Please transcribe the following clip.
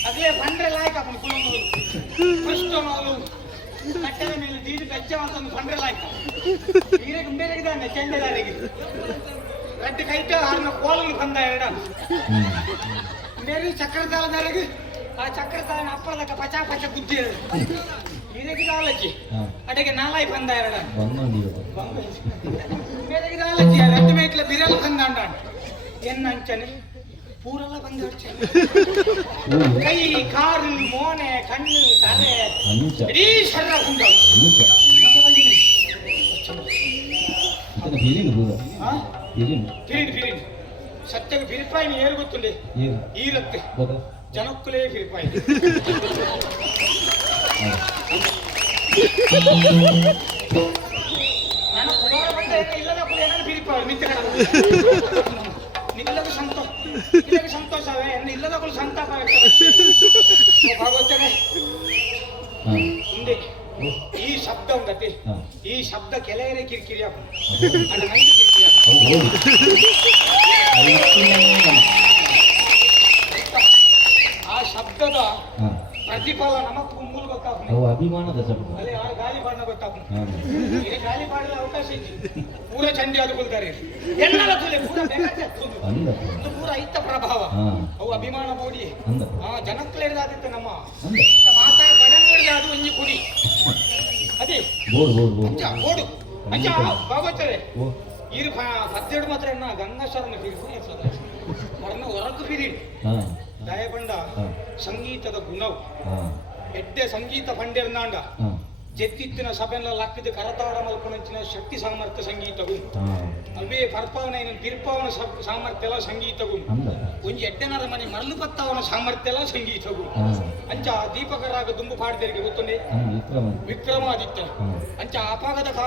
अगले फंडरे लायक आपण कुलंगोल फर्स्ट मालू कट्टरे ಮೇಲೆ ದೀದಿ ಬೆಚ್ಚ ಅಂತ फंडरे लायक ನೀರೇ ಗುಂಡೇರೆ ಇದಾನೆ ಚಂದದಾರಿಗೆ ರಡ್ಡ ಕೈಟ ಆರ್ನ ಕೋಲನ್ನು ಬಂದ ಎರಡ ಮೇರಿ ಚಕ್ರದಾಲದಾರಿಗೆ ಆ ಚಕ್ರದಾಲನ ಅಪ್ಪಳದಕ ಪಚಾ ಪಚ ಗುದ್ದಿ ನೀರಿಗೆ ದಾಲಜಿ ಅಡೆಗೆ ನಾಲೈ ಬಂದ ಎರಡ ಬಂದಿರೋ ಮೇರಿಗೆ ದಾಲಜಿ ರಡ್ಡ ಮೇಟ್ಲ ಬಿರಲ ಬಂದ ಅಂಡ ಎನ್ನ ಅಂಚನೆ ಪೂರಲ್ಲ ಬಂದು ಕೈ ಕಾರು ಮೋನೆ ಕಣ್ಣು ತಲೆ ಇಡೀ ಶರೀರ ಸತ್ಯಕ್ಕೆ ಬಿರಿಪಾಯಿನ ಏರು ಗೊತ್ತುಂಡೆ ಈರತ್ತೆ ಜನಕ್ಕಲೇ ಬಿರಿಪಾಯಿ ನಾನು ಕುಮಾರ ಬಂದ ಇಲ್ಲದ ಬಿರಿಪಾಯಿ ನಿತ್ಯ ನಿಲ್ಲದ ಸಂತೋಷವೇ ಇಲ್ಲದ ಸಂತಾಪ ಭಾಗವತನೇ ಹಿಂದೆ ಈ ಶಬ್ದ ಉಂಟತಿ ಈ ಶಬ್ದ ಕೆಲವರೇ ಕಿರಿಕಿರಿ ಆ ಶಬ್ದದ ಪ್ರತಿಫಲ ನಮಗ್ ಮೂಲಕ ಗೊತ್ತಾಗ್ತದೆ ಅಭಿಮಾನದ ಶಬ್ದ ಅಲ್ಲೇ ಗಾಳಿ ಬಾಣ ಗೊತ್ತಾಗ್ತದೆ ಗಾಳಿ ಬಾಡಲು ಅವಕಾಶ ಇದೆ ಪೂರ ಚಂಡಿ ಅದು ಕೊಡ್ತಾರೆ ಎಲ್ಲರ ತುಲೆ ಪೂರ ಪೂರ ಐತ ಪ್ರಭಾವ ಅವು ಅಭಿಮಾನ ಬೋಡಿ ಜನಕ್ಕಲೇದಾದಿತ್ತು ನಮ್ಮ ಮಾತಾ ಗಡಂಗಡಿದ ಅದು ಒಂಜಿ ಕುಡಿ ಅದೇ ಬೋಡು ಅಂಚ ಭಾಗವತರೆ ಇರು 17 ಮಾತ್ರ ಗಂಗಾಶ್ವರನ ಹೊರನ ಹೊರಕು ಬಿರಿ ದಯಬಂಡ ಸಂಗೀತದ ಗುಣವು ಎಡ್ಡೆ ಸಂಗೀತ ಪಂಡೆರ್ನಾಂಡ ಜೆತ್ತಿತ್ತಿನ ಸಭೆಲ್ಲ ಲಕ್ಕಿದ ಕರತಾಡ ಮಲ್ಪೊಂಚಿನ ಶಕ್ತಿ ಸಾಮರ್ಥ್ಯ ಸಂಗೀತವು ಅವೇ ಪರ್ಪಾವನ ಪಿರ್ಪಾವನ ಸಾಮರ್ಥ್ಯ ಎಲ್ಲ ಸಂಗೀತವು ಒಂಜಿ ಎಡ್ಡೆನರ ಮನೆ ಮರಳು ಬತ್ತವನ ಸಾಮರ್ಥ್ಯ ಎಲ್ಲ ಸಂಗೀತವು ಅಂಚ ದೀಪಕರಾಗ ದುಂಬು ಪಾಡಿದರಿಗೆ ಗೊತ್ತುಂಡೆ ವಿಕ್ರಮಾದಿತ್ಯ ಅಂಚ ಅಪಾಗದ ಕಾಲ